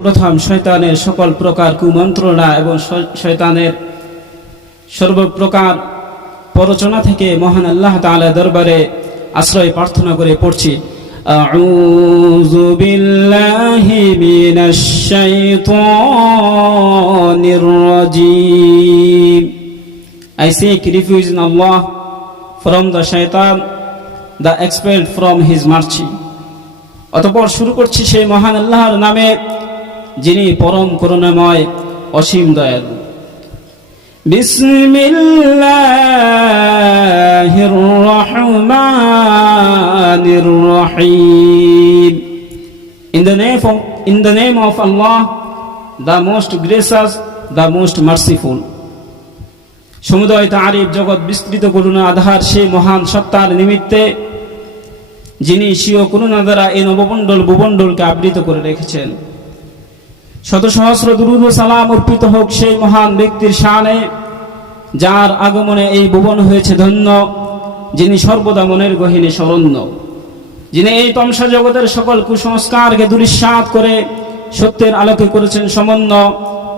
প্রথম শয়তানের সকল প্রকার কুমন্ত্রণা এবং শয়তানের সর্বপ্রকার প্ররোচনা থেকে মহান আল্লাহ তাআলা দরবারে আশ্রয় প্রার্থনা করে পড়ছি। আউযু বিল্লাহি মিনাশ শাইতানির রাজীম। I seek refuge in Allah from the shaitan, the expelled from his mercy. অতঃপর শুরু করছি সেই মহান আল্লাহর নামে, যিনি পরম করুণাময় অসীম দয়ালু। বিসমিল্লাহির রহমানির রহিম। In the name of Allah, the most gracious, the most merciful. সমুদয় তারিফ জগৎ বিস্তৃত করুণা আধার সেই মহান সত্তার নিমিত্তে, যিনি স্বীয় করুণা দ্বারা এই নবমণ্ডল ভূমণ্ডলকে আবৃত করে রেখেছেন। শত সহস্র দুরূদ ও সালাম অর্পিত হোক সেই মহান ব্যক্তির শানে, যার আগমনে এই ভুবন হয়েছে ধন্য, যিনি সর্বদা মনের গহীনে শরণ্য, যিনি এই তমসা জগতের সকল কুসংস্কারকে দুরিশ্বাত করে সত্যের আলোকে করেছেন সমন্য।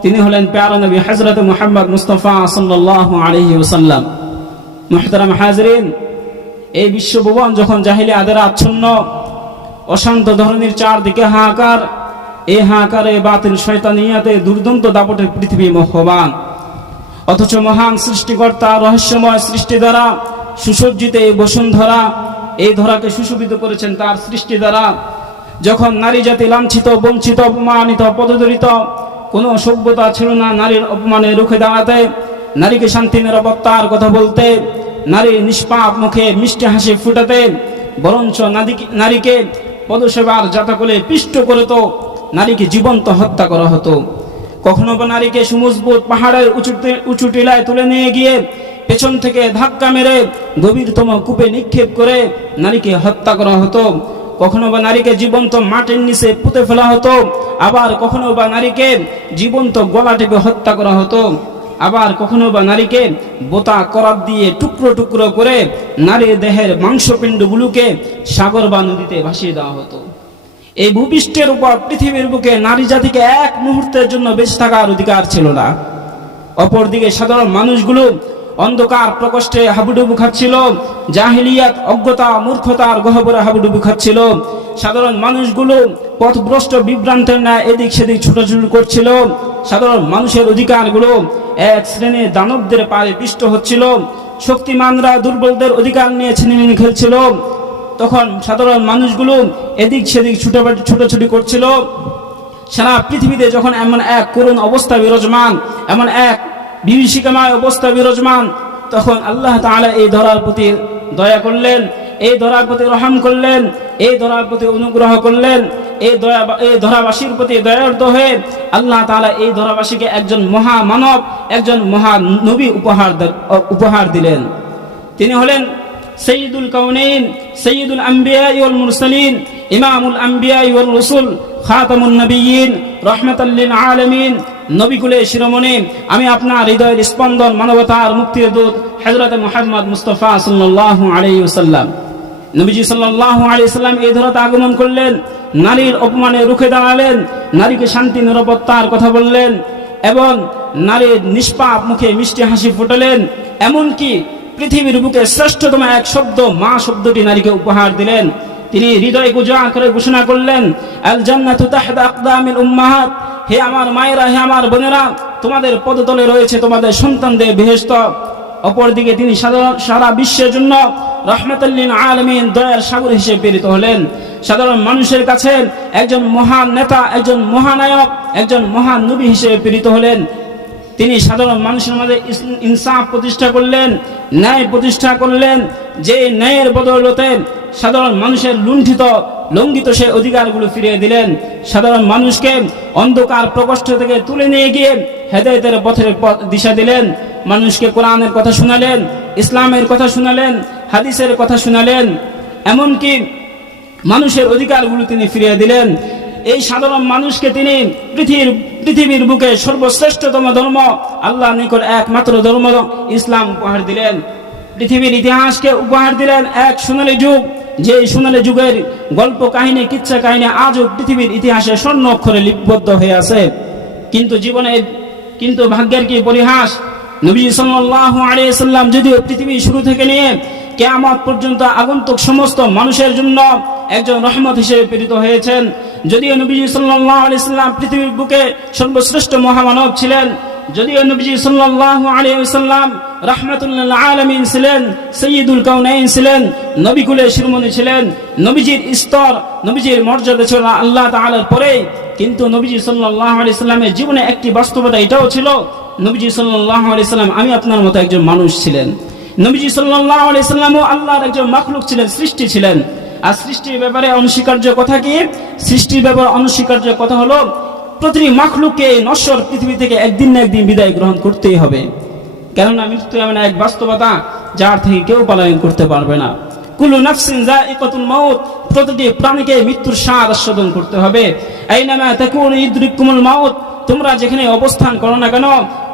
তিনি হলেন প্যারা নবী হযরত মুহাম্মদ মুস্তাফা সাল্লাল্লাহু আলাইহি ওয়াসাল্লাম। মুহতারাম হাজিরিন, এই বিশ্বভুবন যখন জাহিলি আদেরা আচ্ছন্ন, অশান্ত ধরনের চারদিকে হাহাকার, এই হাহাকারে বাতিল শয়তানিয়াতে দুর্দন্ত দাপটে পৃথিবী মোহবান, অথচ মহান সৃষ্টিকর্তা রহস্যময় সৃষ্টি দ্বারা সুসজ্জিত এই বসুন্ধরা, এই ধরাকে সুশোভিত করেছেন তার সৃষ্টি দ্বারা। যখন নারী জাতি লাঞ্ছিত, বঞ্চিত, অপমানিত, পদদলিত, কোনো সভ্যতা ছিল না নারীর অপমানে রুখে দাঁড়াতে, নারীকে শান্তি নিরাপত্তার কথা বলতে, নারীর নিষ্পাপ মুখে মিষ্টি হাসি ফুটাতে, বরঞ্চ নারীকে পদসেবার জাতাকলে পিষ্ট করে তো নারীকে জীবন্ত হত্যা করা হতো। কখনো বা নারীকে সুমজবুত পাহাড়ের উঁচু টিলায় তুলে নিয়ে গিয়ে পেছন থেকে ধাক্কা মেরে গভীরতম কূপে নিক্ষেপ করে নারীকে হত্যা করা হতো। কখনো বা নারীকে জীবন্ত মাটির নিচে পুঁতে ফেলা হতো। আবার কখনো বা নারীকে জীবন্ত গলা টিপে হত্যা করা হতো। আবার কখনো বা নারীকে বোতা করাত দিয়ে টুকরো টুকরো করে নারীর দেহের মাংসপিণ্ডগুলোকে সাগর বা নদীতে ভাসিয়ে দেওয়া হতো। এই ভূপৃষ্ঠের উপর, পৃথিবীর বুকে নারী জাতিকে এক মুহূর্তের জন্য বেঁচে থাকার অধিকার ছিল না। অপরদিকে সাধারণ মানুষগুলো অন্ধকার প্রকোষ্ঠে হাবুডুবু খাচ্ছিল, জাহিলিয়াত, অজ্ঞতা, মূর্খতার গহ্বরে হাবুডুবু খাচ্ছিল। সাধারণ মানুষগুলো পথভ্রষ্ট বিভ্রান্তের ন্যায় এদিক সেদিক ছুটাছুটি করছিল। সাধারণ মানুষের অধিকারগুলো এক শ্রেণীর দানবদের পায়ে পিষ্ট হচ্ছিল। শক্তিমানরা দুর্বলদের অধিকার নিয়ে ছিনিমিনি খেলছিল। তখন সাধারণ মানুষগুলো এদিক সেদিক ছুটাছুটি করছিল। সারা পৃথিবীতে যখন এমন এক করুণ অবস্থা বিরাজমান, এমন এক বিভীষিকাময় অবস্থা বিরাজমান, তখন আল্লাহ তাআলা এই ধরার প্রতি দয়া করলেন, এই ধরার প্রতি রহম করলেন, এই ধরার প্রতি অনুগ্রহ করলেন। এই ধরাবাসীর প্রতি দয়ার্দ হয়ে আল্লাহ তাআলা এই ধরাবাসীকে একজন মহামানব, একজন মহানবী উপহার দিলেন। তিনি হলেন সৈয়দুল কাউনাইন, সৈয়দুল আম্বিয়া ওয়াল মুরসালিন, ইমামুল আম্বিয়া ওয়াল রাসূল, খাতামুন নবিয়্যিন, রাহমাতাল লিল আলামিন, নবীকুলের শিরোমণি, আমি আপনার হৃদয়ের স্পন্দন, মানবতার মুক্তির দূত হযরত মুহাম্মদ মুস্তাফা সাল্লাল্লাহু আলাইহি ওয়াসাল্লাম। নবীজি সাল্লাল্লাহু আলাইহি ওয়াসাল্লাম এই ধরাতে আগমন করলেন, নারীর অপমানে রুখে দাঁড়ালেন, নারীকে শান্তি নিরাপত্তার কথা বললেন এবং নারীর নিষ্পাপ মুখে মিষ্টি হাসি ফোটালেন। এমনকি পৃথিবীর বুকে শ্রেষ্ঠতম এক শব্দ, মা শব্দটি নারীকে উপহার দিলেন। তিনি হৃদয় উজাড় করে ঘোষণা করলেন, আল জান্নাতু তাহতা আকদামিল উম্মাহাত, হে আমার মায়েরা, হে আমার বোনেরা, তোমাদের পদতলে রয়েছে তোমাদের সন্তানদের বেহেশত। অপরদিকে তিনি সারা বিশ্বের জন্য রাহমাতাল লিল আলামিন, দয়ার সাগর হিসেবে প্রেরিত হলেন। সাধারণ মানুষের কাছে একজন মহান নেতা, একজন মহানায়ক, একজন মহান নবী হিসেবে প্রেরিত হলেন। তিনি সাধারণ মানুষের মাঝে ইনসাফ প্রতিষ্ঠা করলেন, ন্যায় প্রতিষ্ঠা করলেন, যে ন্যায়ের বদৌলতে সাধারণ মানুষের লঙ্ঘিত সে অধিকারগুলো ফিরিয়ে দিলেন। সাধারণ মানুষকে অন্ধকার প্রকোষ্ঠ থেকে তুলে নিয়ে গিয়ে হেদায়েতের পথের দিশা দিলেন। মানুষকে কোরআনের কথা শোনালেন, ইসলামের কথা শোনালেন, হাদিসের কথা শোনালেন, এমনকি মানুষের অধিকারগুলো তিনি ফিরিয়ে দিলেন। এই সাধারণ মানুষকে তিনি পৃথিবীর বুকে সর্বশ্রেষ্ঠতম ধর্ম, আল্লাহর নিকট একমাত্র ধর্ম ইসলাম উপহার দিলেন। পৃথিবীর ইতিহাসকে উপহার দিলেন এক সোনালী যুগ, যে সোনালী যুগের গল্প কাহিনী কিচ্ছা কাহিনী আজও পৃথিবীর ইতিহাসে স্বর্ণ অক্ষরে লিপিবদ্ধ হয়ে আছে। কিন্তু ভাগ্যের কি পরিহাস, নবী সাল্লাল্লাহু আলাইহি সাল্লাম যদিও পৃথিবী শুরু থেকে নিয়ে কিয়ামত পর্যন্ত আগন্তুক সমস্ত মানুষের জন্য একজন রহমত হিসেবে প্রেরিত হয়েছেন, যদিও নবী সাল্লাল্লাহু আলাইহি সাল্লাম পৃথিবীর বুকে সর্বশ্রেষ্ঠ মহামানব ছিলেন, যদিও নবীজি সাল্লাল্লাহু আলাইহি ওয়াসাল্লাম রাহমাতুল লিল আলামিন ছিলেন, সাইয়্যিদুল কাউনাইন ছিলেন, নবীকুলের শিরোমণি ছিলেন, নবীজির স্তর নবীজির মর্যাদা ছিল আল্লাহ তাআলার পরে, কিন্তু নবীজি সাল্লাল্লাহু আলাইহি সাল্লামের জীবনে একটি বাস্তবতা এটাও ছিল, নবীজি সাল্লাল্লাহু আলাইহি সাল্লাম আমি আপনার মতো একজন মানুষ ছিলেন। নবীজি সাল্লাল্লাহু আলাইহি সাল্লামও আল্লাহর একজন মাখলুক ছিলেন, সৃষ্টি ছিলেন। আর সৃষ্টির ব্যাপারে অনস্বীকার্য কথা কি? সৃষ্টির ব্যাপারে অনস্বীকার্য কথা হলো প্রতিটি মাখলুককে নশ্বর পৃথিবী থেকে একদিন না একদিন বিদায় গ্রহণ করতেই হবে, কেননা মৃত্যু এমন এক বাস্তবতা যার থেকে কেউ পলায়ন করতে পারবে না। কুল্লু নাফসিন যায়িকাতুল মাউত, প্রতিটি প্রাণীকে মৃত্যুর স্বাদ আস্বাদন করতে হবে। আইনামা তাকুনু ইদরিকুমুল মাউত, তোমরা যেখানে অবস্থান করো না কেন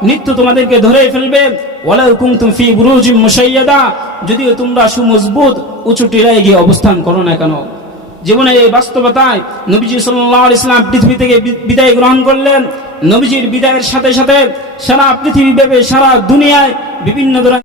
মৃত্যু তোমাদেরকে ধরে ফেলবে। ওয়ালাউ কুনতুম ফি বুরুজিম মুশাইয়াদা, যদিও তোমরা সুমজবুত উঁচু টিলায় গিয়ে অবস্থান করো না কেন। জীবনের এই বাস্তবতায় নবীজি সাল্লাল্লাহু আলাইহি সাল্লাম পৃথিবী থেকে বিদায় গ্রহণ করলেন। নবীজির বিদায়ের সাথে সাথে সারা পৃথিবী ব্যাপী সারা দুনিয়ায় বিভিন্ন ধরনের